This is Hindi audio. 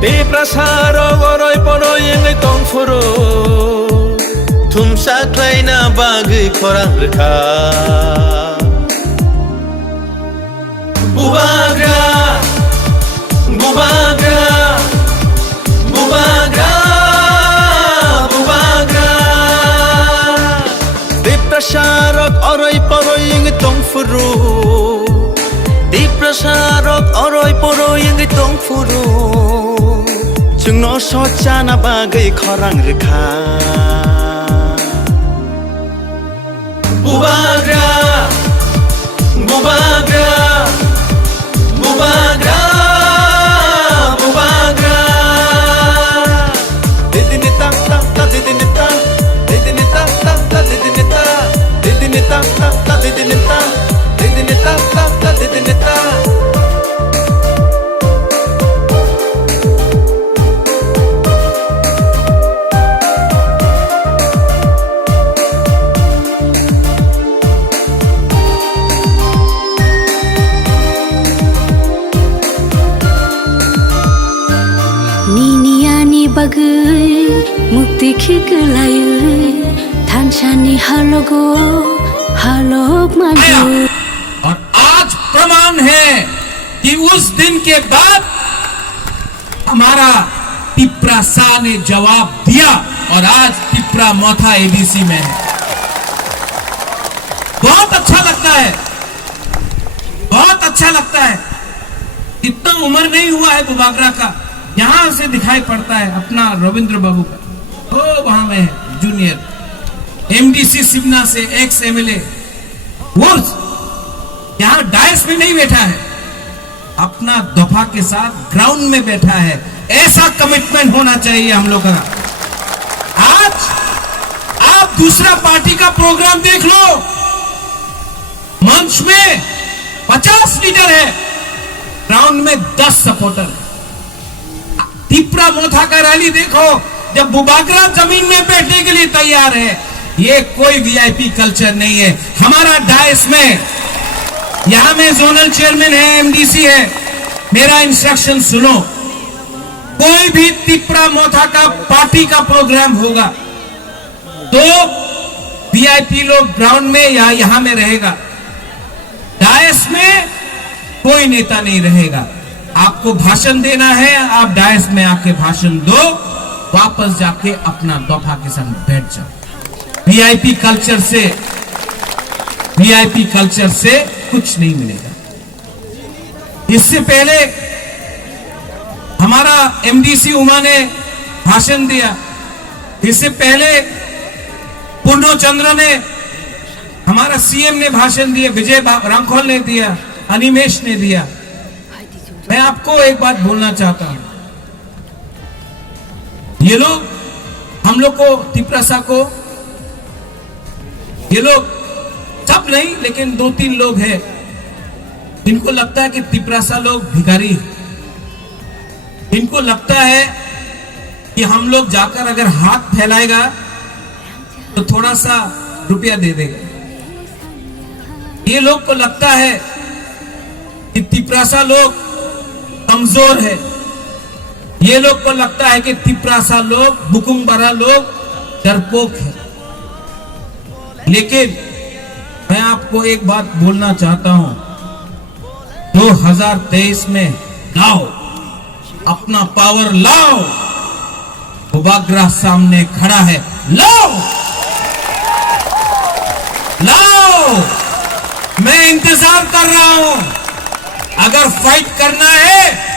Di prasaro goroy poroy ngay tong furo Thumsa klay na bagay korang rekha Bubagra Bubagra Bubagra Bubagra Di prasarok oroy poroy ngay tong furo Di prasarok oroy poroy ngay tong furo Chungno socha na bagay korang rekha Bubagra Bubagra Bubagra Bubagra Didinita ta ta didinita Didinita ta ta didinita Didinita ta ta didinita Didinita ta ta didinita Bagai mukti khiglaye थानसानी हालोगो हालोग माजो। और आज प्रमाण है कि उस दिन के बाद हमारा तिप्रासा ने जवाब दिया और आज तिप्रा मोथा एबीसी में है। बहुत अच्छा लगता है, बहुत अच्छा लगता है। इतना उम्र नहीं हुआ है बुबागरा का, यहां से दिखाई पड़ता है अपना रविंद्र बाबू का, तो वहां में जूनियर एमडीसी सिमना से एक्स एमएलए वो यहां डायस में नहीं बैठा है, अपना दफा के साथ ग्राउंड में बैठा है। ऐसा कमिटमेंट होना चाहिए हम लोग का। आज आप दूसरा पार्टी का प्रोग्राम देख लो, मंच में 50 लीडर है, ग्राउंड में 10 सपोर्टर। तिप्रा मोथा का रैली देखो, जब बुबागरा जमीन में बैठने के लिए तैयार है। ये कोई वीआईपी कल्चर नहीं है। हमारा डायस में यहां में जोनल चेयरमैन है, एमडीसी है, मेरा इंस्ट्रक्शन सुनो। कोई भी तिप्रा मोथा का पार्टी का प्रोग्राम होगा तो वीआईपी लोग ग्राउंड में या यहां में रहेगा, डायस में कोई नेता नहीं रहेगा। आपको भाषण देना है, आप डायस में आके भाषण दो, वापस जाके अपना दफा के संग बैठ जाओ। वीआईपी कल्चर से कुछ नहीं मिलेगा। इससे पहले हमारा एमडीसी उमा ने भाषण दिया, इससे पहले पूर्णचंद्र ने, हमारा सीएम ने भाषण दिया, विजय रामखोल ने दिया, अनिमेश ने दिया। मैं आपको एक बात बोलना चाहता हूं, ये लोग हम लोग को तिप्रासा को, ये लोग सब नहीं लेकिन 2-3 लोग हैं, इनको लगता है कि तिप्रासा लोग भिखारी। इनको लगता है कि हम लोग जाकर अगर हाथ फैलाएगा तो थोड़ा सा रुपया दे देगा। ये लोग को लगता है कि तिप्रासा लोग कमजोर है। ये लोग को लगता है कि तिप्रासा लोग, बुकुंगबरा लोग डरपोक है। लेकिन मैं आपको एक बात बोलना चाहता हूं, 2023 में लाओ, अपना पावर लाओ। बुबागरा सामने खड़ा है, लाओ लाओ। मैं इंतजार कर रहा हूं, अगर फाइट करना है